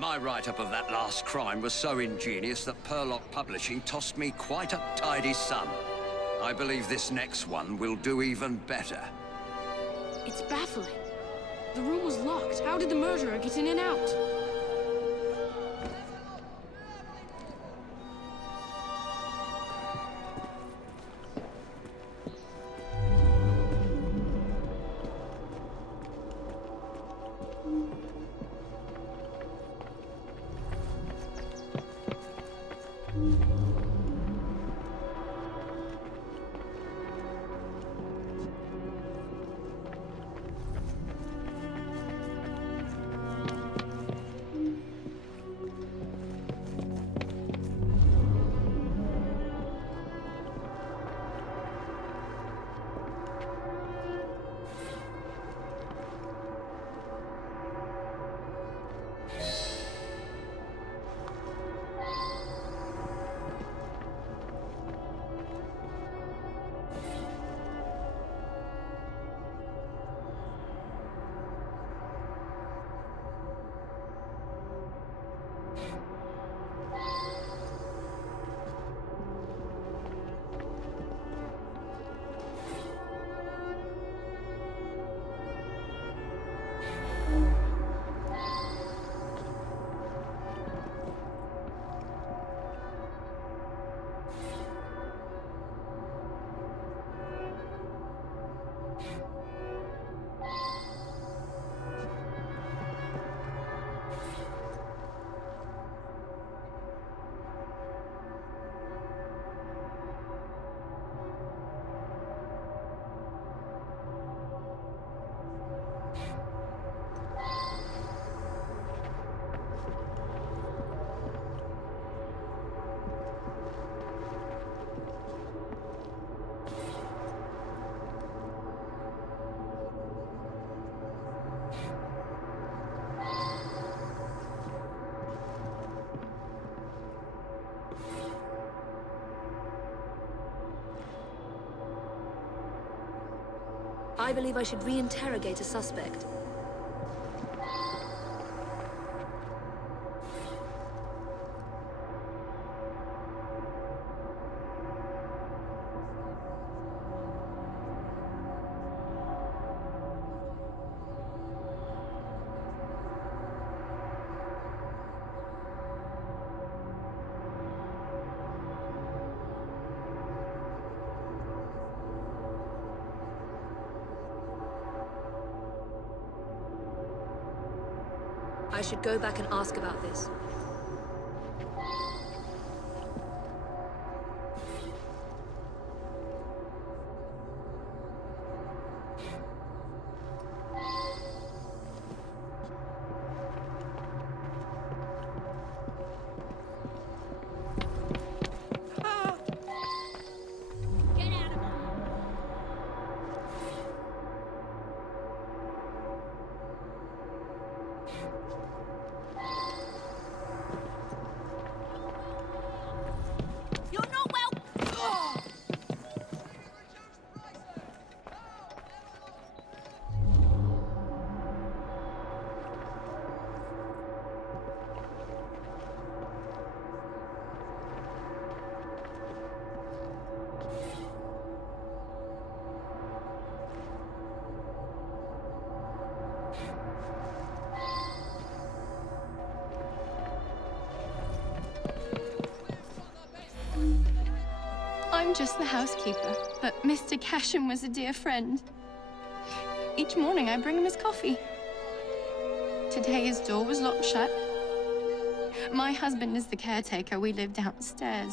My write-up of that last crime was so ingenious that Purlock Publishing tossed me quite a tidy sum. I believe this next one will do even better. It's baffling. The room was locked. How did the murderer get in and out? I believe I should re-interrogate a suspect. I should go back and ask about this. I'm just the housekeeper, but Mr. Cashin was a dear friend. Each morning I bring him his coffee. Today his door was locked shut. My husband is the caretaker. We live downstairs.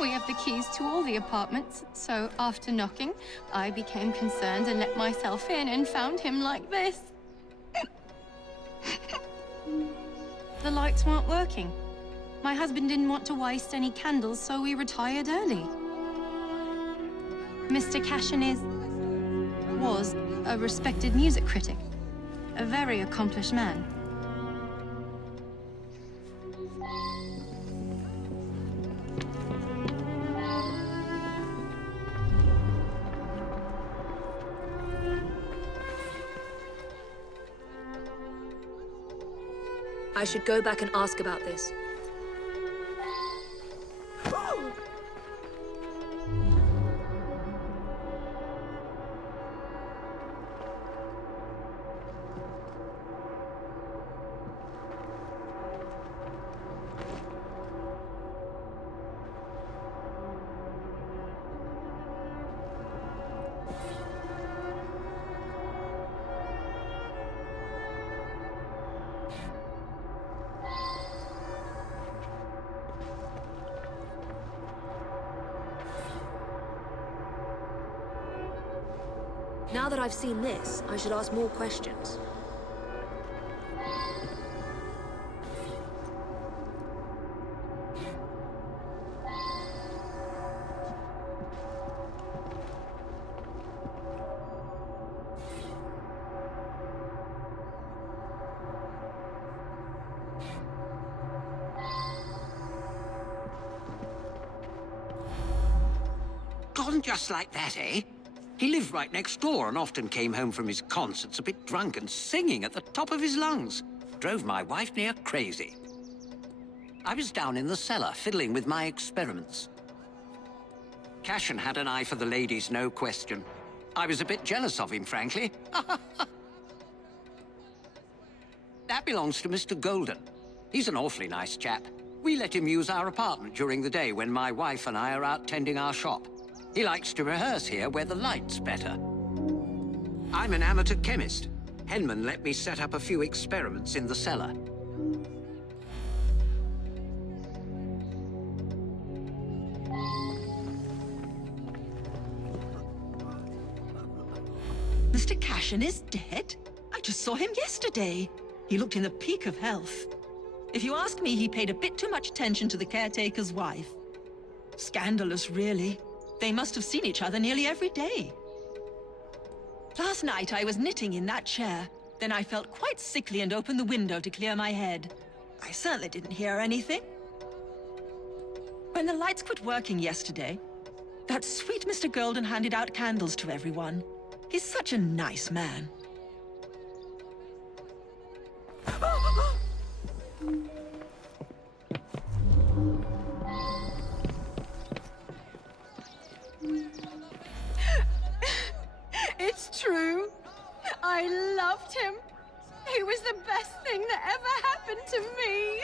We have the keys to all the apartments, so after knocking, I became concerned and let myself in and found him like this. The lights weren't working. My husband didn't want to waste any candles, so we retired early. Mr. Cashin was a respected music critic, a very accomplished man. I should go back and ask about this. Now that I've seen this, I should ask more questions. Gone just like that, eh? He lived right next door and often came home from his concerts a bit drunk and singing at the top of his lungs. Drove my wife near crazy. I was down in the cellar, fiddling with my experiments. Cashin had an eye for the ladies, no question. I was a bit jealous of him, frankly. That belongs to Mr. Golden. He's an awfully nice chap. We let him use our apartment during the day when my wife and I are out tending our shop. He likes to rehearse here where the light's better. I'm an amateur chemist. Henman let me set up a few experiments in the cellar. Mr. Cashin is dead? I just saw him yesterday. He looked in the peak of health. If you ask me, he paid a bit too much attention to the caretaker's wife. Scandalous, really. They must have seen each other nearly every day. Last night I was knitting in that chair. Then I felt quite sickly and opened the window to clear my head. I certainly didn't hear anything. When the lights quit working yesterday, that sweet Mr. Golden handed out candles to everyone. He's such a nice man. It's true. I loved him. He was the best thing that ever happened to me.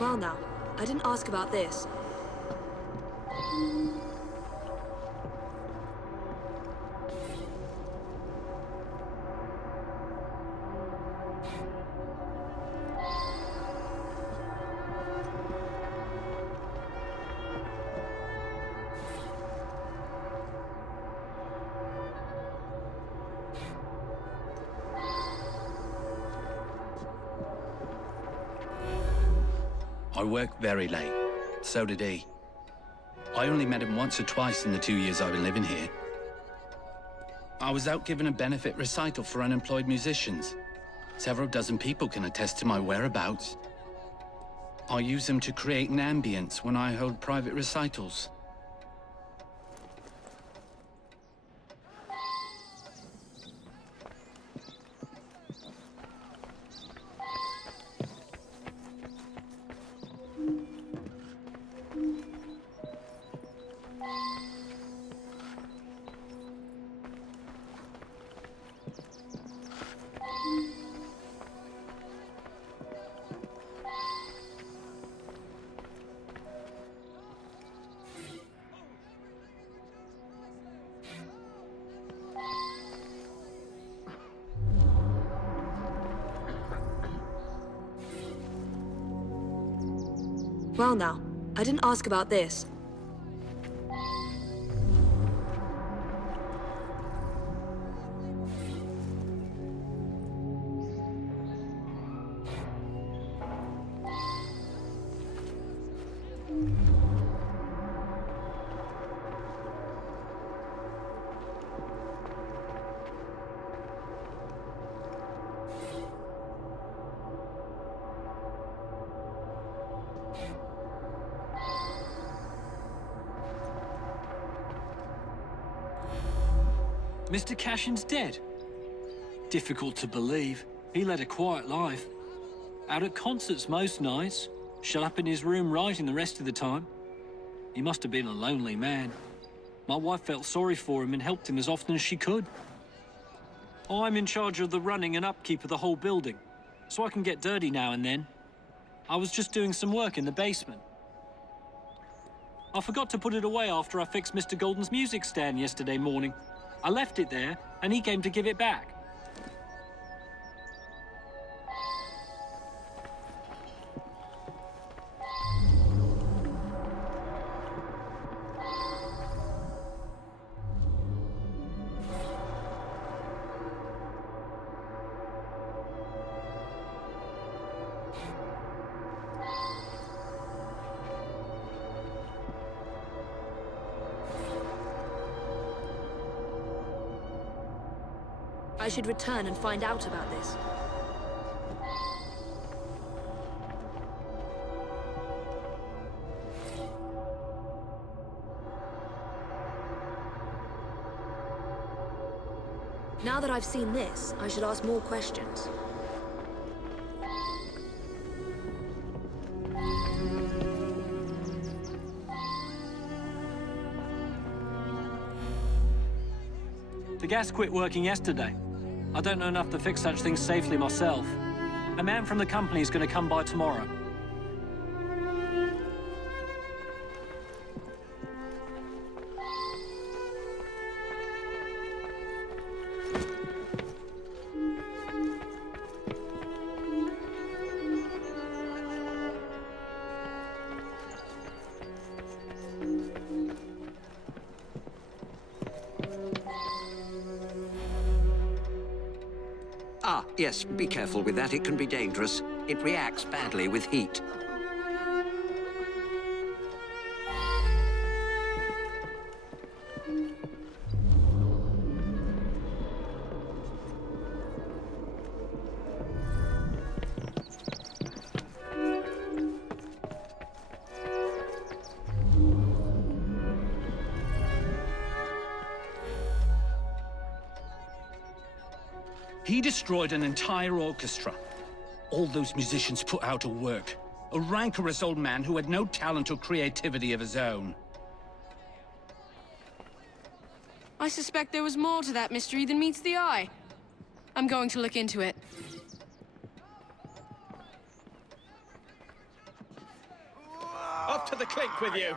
Well now, I didn't ask about this. I worked very late. So did he. I only met him once or twice in the 2 years I've been living here. I was out giving a benefit recital for unemployed musicians. Several dozen people can attest to my whereabouts. I use them to create an ambience when I hold private recitals. Well now, I didn't ask about this. Mr. Cashin's dead? Difficult to believe. He led a quiet life. Out at concerts most nights, shut up in his room writing the rest of the time. He must have been a lonely man. My wife felt sorry for him and helped him as often as she could. I'm in charge of the running and upkeep of the whole building, so I can get dirty now and then. I was just doing some work in the basement. I forgot to put it away after I fixed Mr. Golden's music stand yesterday morning. I left it there, and he came to give it back. I should return and find out about this. Now that I've seen this, I should ask more questions. The gas quit working yesterday. I don't know enough to fix such things safely myself. A man from the company is going to come by tomorrow. Ah, yes, be careful with that. It can be dangerous. It reacts badly with heat. He destroyed an entire orchestra. All those musicians put out of work. A rancorous old man who had no talent or creativity of his own. I suspect there was more to that mystery than meets the eye. I'm going to look into it. Off to the clink with you.